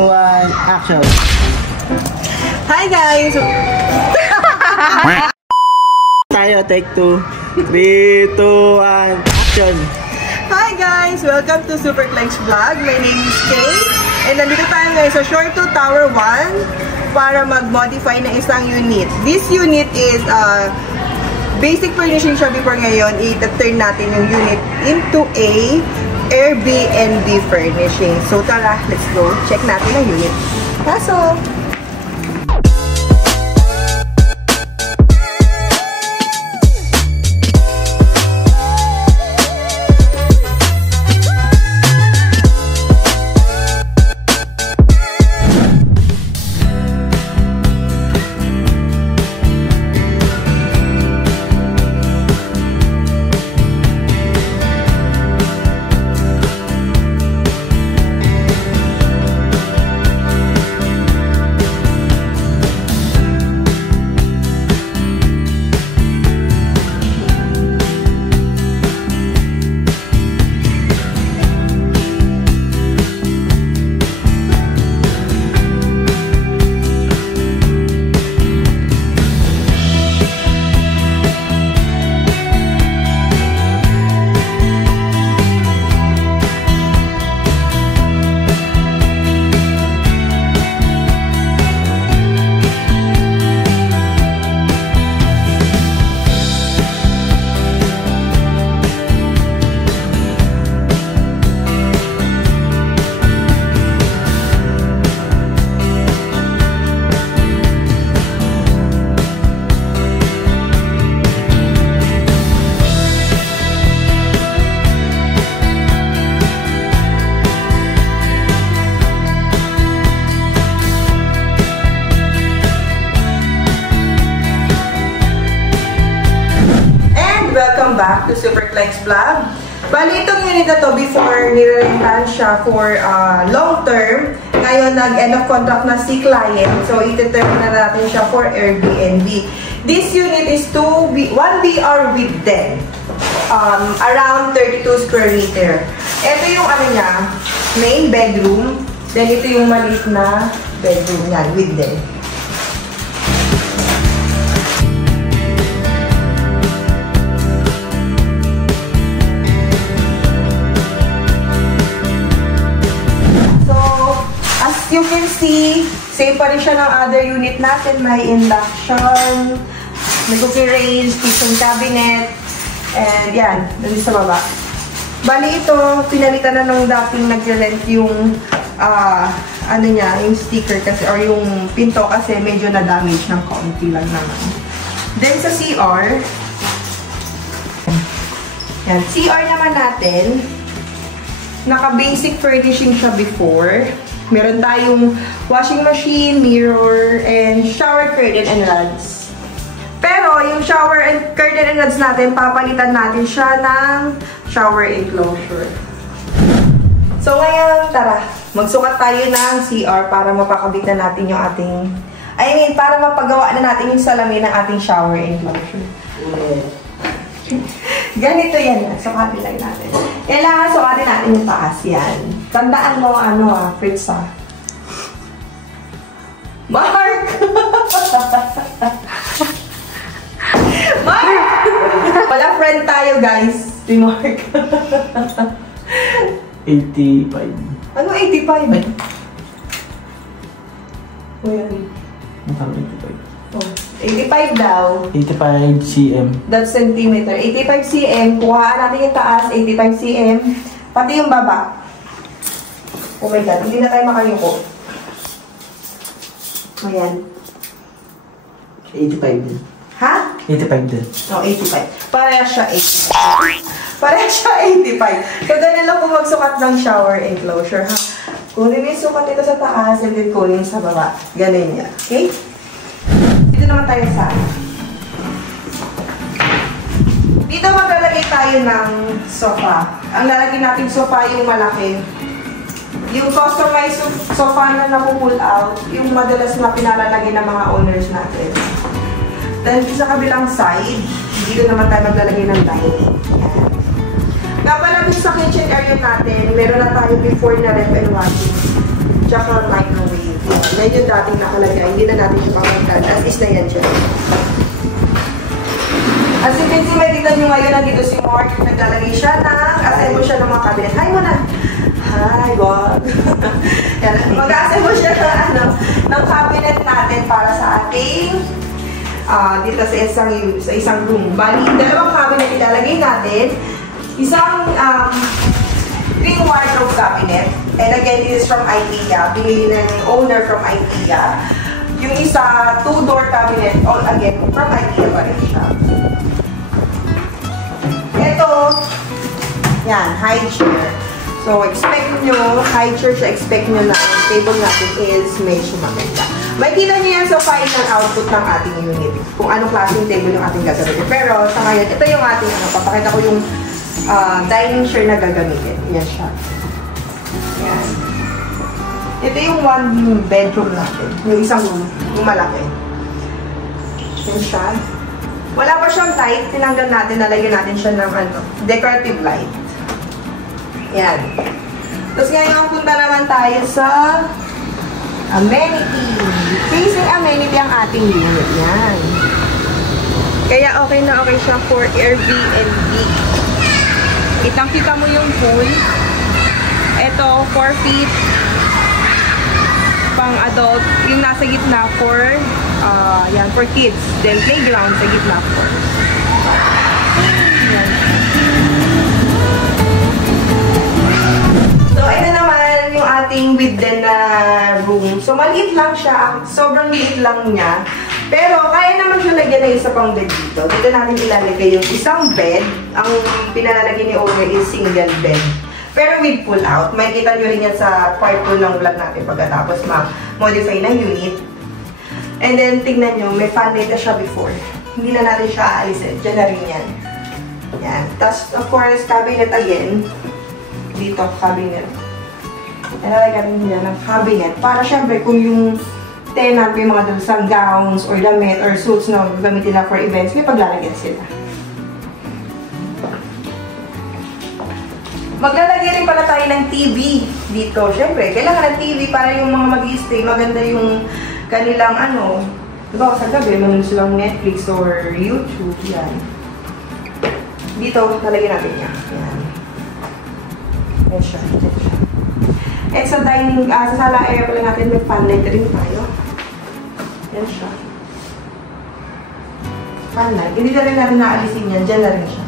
1, action! Hi guys! Tayo, take 2. 3, 2, 1, action! Hi guys! Welcome to Super Clench Vlog. My name is Kay. And nandito tayo ngayon sa Shore 2 Tower 1 para mag-modify ng isang unit. This unit is basic furnishing siya before ngayon. I-turn natin yung unit into a Airbnb furnishing. So tara, let's go. Check natin ang unit. Pasok! Back to Super Clench Vlog. Bali, itong unit na to, before nirentahan siya for long term, ngayon nag-end of contract na si client, so iti-turn na natin siya for Airbnb. This unit is 1 BR with den, around 32 square meter. Ito yung ano niya, main bedroom, then ito yung maliit na bedroom yan with den. You can see, same pa rin siya ng other unit natin. May induction, may cooking range, kitchen cabinet, and yan, nandito sa baba. Bali ito, pinalitan na nung dating nag-rent yung, ano niya, yung sticker kasi, or yung pinto kasi medyo na-damage ng kaunti lang naman. Then sa CR, yan, CR naman natin, naka-basic furnishing siya before. Meron tayong washing machine, mirror, and shower curtain and rods. Pero, yung shower and curtain and rods natin, papalitan natin siya ng shower enclosure. So, ngayon, tara, magsukat tayo ng CR para mapakabitan natin yung ating, para mapagawa na natin yung salamin ng ating shower enclosure. Ganito yan, sukatin lang natin. Kailangan sukatin natin yung taas yan. Tandaan mo, Fritz, Mark! Mark! Wala friend tayo, guys. Si Mark. 85. Ano 85? Uy, ano? Mukhang 85. Oh, 85 daw. 85 cm. That's centimeter. 85 cm. Kuhaan natin yung taas, 85 cm. Pati yung baba. Oh my God, hindi na tayo makayuko. Ayan. 85 din. Ha? 85 din. No, 85. Pareha siya 85. Pareha siya 85. So, ganun lang kung magsukat ng shower enclosure, ha? Kunin yung sukat dito sa taas, and then kunin sa baba. Ganun niya. Okay? Dito naman tayo sa dito maglalagay tayo ng sofa. Ang lalagay natin sofa yung malaki. Yung customized sofa na napupull out, yung madalas na pinalalagay ng mga owners natin. Then, sa kabilang side, dito naman tayo maglalagay ng dining. Yan. Kapag sa kitchen area natin, meron na tayo before na ref and washing. Tsaka microwave. Yan yung dating nakalagay. Hindi na natin siya pamagtan. As is na yan siya. As you can see, makikita nyo ngayon nandito si Mark. Naglalagay siya assemble siya ng mga cabinet. Hi muna! Hi, God! Mag-assemble siya ng cabinet natin para sa ating dito sa isang room. Bali, dalawang cabinet ilalagay natin. Isang 3 wardrobe cabinet. And again, this is from IKEA. Binili ng owner from IKEA. Yung isa, 2-door cabinet. All again, from IKEA pa rin siya. Ito, yan, high chair. So, expect nyo, high chair siya, expect nyo na ang table natin is medyo maganda. Makikita nyo yan sa final output ng ating unit. Kung anong klaseng table yung ating gagamitin. Pero, sa ngayon, ito yung ating, papakita ko yung dining chair na gagamitin. Yan siya. Yan. Ito yung one bedroom natin. Yung isang room, yung malaki. Yan siya. Wala pa siyang light, tinanggal natin, nalagyan natin siya ng decorative light. Yan. Tapos ngayon, punta naman tayo sa amenity. Facing amenity ang ating unit. Yan. Kaya okay na okay siya for Airbnb. Kitang-kita mo yung pool. Ito, 4 feet. Pang adult. Yung nasa gitna for yan, for kids. Then, playground sa gitna for. Yan. So, ito naman yung ating with-den na room. So, maliit lang siya. Sobrang liit lang niya. Pero, kaya naman siya lagyan ng isa pang bed dito. Dito natin ilalagay yung isang bed. Ang pinalalagay ni owner is single bed. Pero with pull-out. Makikita nyo rin yan sa part 2 ng vlog natin pagkatapos ma-modify ng unit. And then, tignan nyo, may fan light na siya before. Hindi na natin siya aalisin. Diyan na rin yan. Yan. Tapos, of course, cabinet again. Dito, cabinet. Nalagyan rin niya ng cabinet. Para syempre, kung yung tenant, may mga dalusang gowns or damit or suits na gagamitin na for events, may paglalagyan sila. Maglalagay rin pala tayo ng TV dito. Syempre, kailangan ng TV para yung mga mag-i-stay, maganda yung kanilang diba sa gabi, manood silang Netflix or YouTube, yan. Dito, nalagyan natin yan. Yan. Yan siya. And sa dining, sa sala area pala natin, may fan light rin tayo. Yan siya. Fan light. Hindi na rin natin naalisin yan. Diyan na rin siya.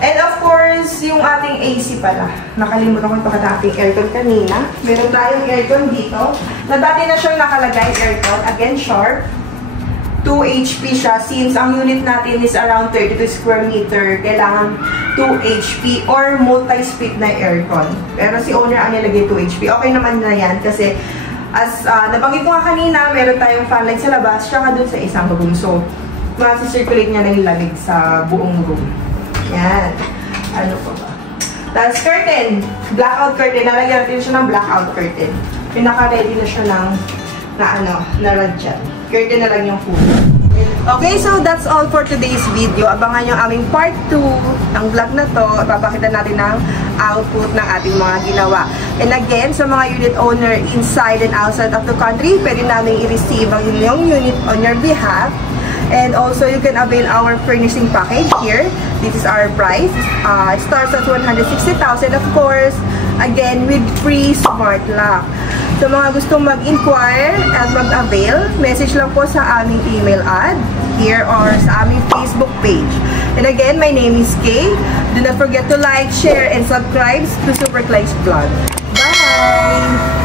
And of course, yung ating AC pala. Nakalimutan ko ipakita ating aircon kanina. Meron tayong aircon dito. Na dati na siyang nakalagay aircon. Again, Sharp. 2 HP siya. Since ang unit natin is around 32 square meter, kailangan 2 HP or multi-speed na aircon. Pero si owner ang nilagay 2 HP. Okay naman na yan kasi as nabanggit ko nga kanina, meron tayong fan light sa labas, tsaka dun sa isang room. So, masisirculate niya na yung lamig sa buong room. Yan. Ano pa ba? Tapos curtain. Blackout curtain. Nalagyan natin siya ng blackout curtain. Pinaka-ready na siya ng na rod dyan. Curtain na lang yung food. Okay, so that's all for today's video. Abangan yung aming part 2 ng vlog na to. Papakita natin ng output ng ating mga ginawa. And again, sa mga unit owner inside and outside of the country, pwede namin i-receive ang inyong unit on your behalf. And also, you can avail our furnishing package here. This is our price. It starts at 160,000, of course. Again, with free smart lock. So, mga gustong mag-inquire at mag-avail, message lang po sa aming email ad here or sa aming Facebook page. And again, my name is Kay. Do not forget to like, share, and subscribe to Super Clay's Vlog. Bye!